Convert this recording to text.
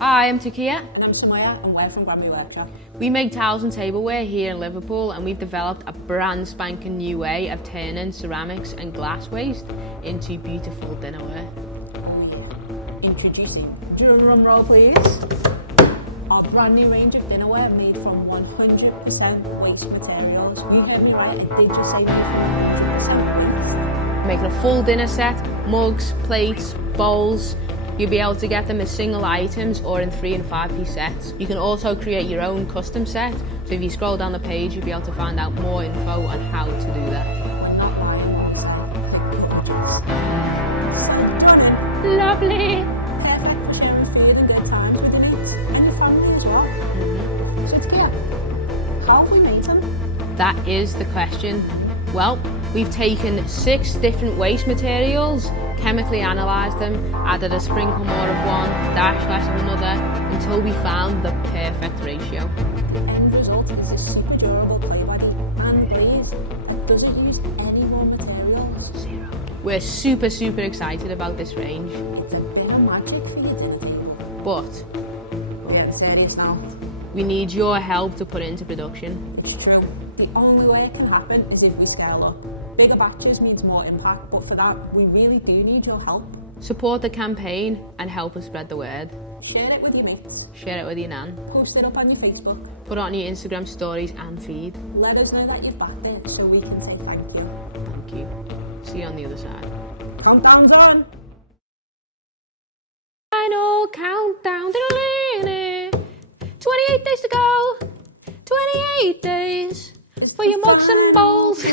Hi, I'm Takia. And I'm Samaya, and we're from Granbyware. We make towels and tableware here in Liverpool, and we've developed a brand spanking new way of turning ceramics and glass waste into beautiful dinnerware. Oh yeah. Introducing, drum roll please, our brand new range of dinnerware made from 100% waste materials. You heard me right, I did just say made from 100% waste. Making a full dinner set, mugs, plates, bowls. You'll be able to get them as single items or in 3 and 5 piece sets. You can also create your own custom set, so if you scroll down the page you'll be able to find out more info on how to do that. We're not buying one set, click the address. Lovely! Perfect for sharing food and good times with your mates and your family as well. So Takia, how have we made them? That is the question. Well, we've taken 6 different waste materials, chemically analysed them, added a sprinkle more of one, dash less of another, until we found the perfect ratio. The end result is a super durable clay body and glazed. Doesn't use any more materials. Zero. We're super excited about this range. It's a bit of magic for your dinner table. But we're getting serious now. We need your help to put it into production. It's true. The only way it can happen is if we scale up. Bigger batches means more impact, but for that, we really do need your help. Support the campaign and help us spread the word. Share it with your mates. Share it with your nan. Post it up on your Facebook. Put it on your Instagram stories and feed. Let us know that you've backed it so we can say thank you. Thank you. See you on the other side. Countdown's on! Final countdown. 28 days to go. 28 days for your mugs and bowls.